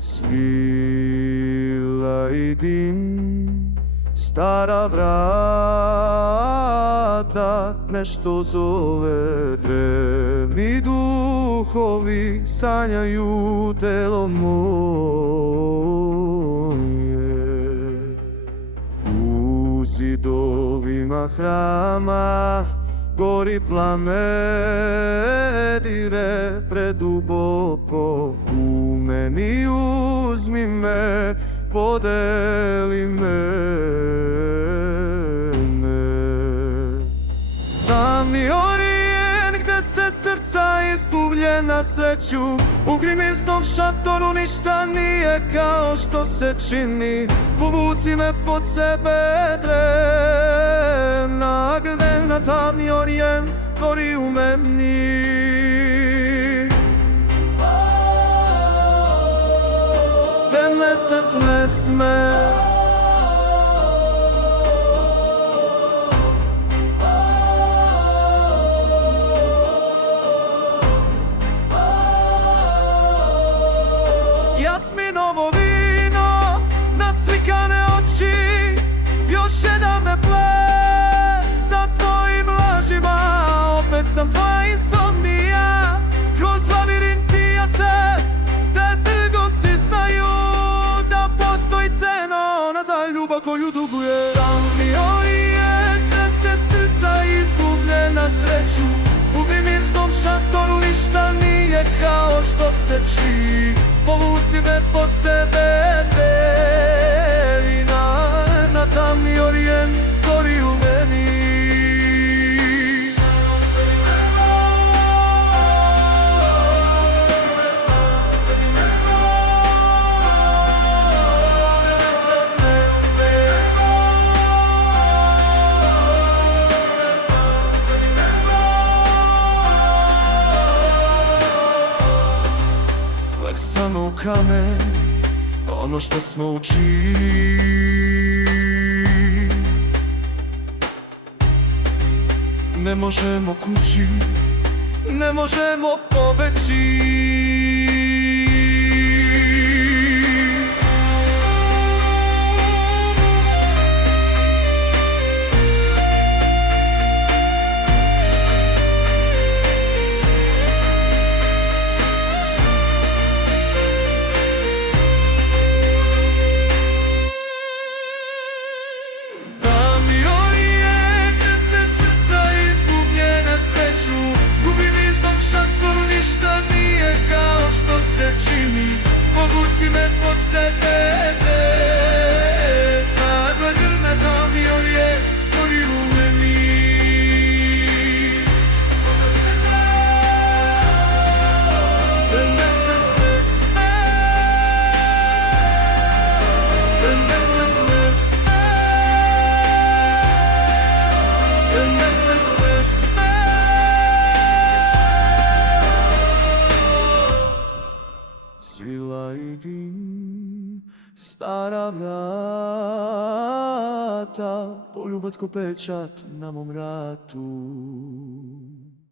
Svila i dim, stara vrata nešto zove, drevni duhovi sanjaju telo moje. U zidovima hrama gori plamen, dire preduboko u meni, uzmi me, podeli me. Tam mi orijen gde se srca izgubljena sreću, u grimiznom šatoru ništa nije kao što se čini. Povuci me pod sebe, drevna gnevna, tamni orijen gori u meni. Te mesec ne sme jasminovo vino, naslikane oči, još jedan me ples sa tvojim lažima. Opet sam tvoja insomnija, kroz labirint pijace, te trgovci znaju da postoji cena ona za ljubav koju duguje. Tam mi orijen gde se srca izgubljena sreću, u grimiznom šatoru ništa nije kao što se čini. Povuci me pod sebe, verina, na tamni orijent gori u meni. Samo kamen, ono što smo učili, ne možemo kući, ne možemo pobeći. Povuci me pod sebe, nagla grna, tamni orijent gori u meni. Te mesec ne sme, te mesec ne sme, te mesec ne sme. Svila i dim, stara vrata, poljubac ko pečat na mom vratu.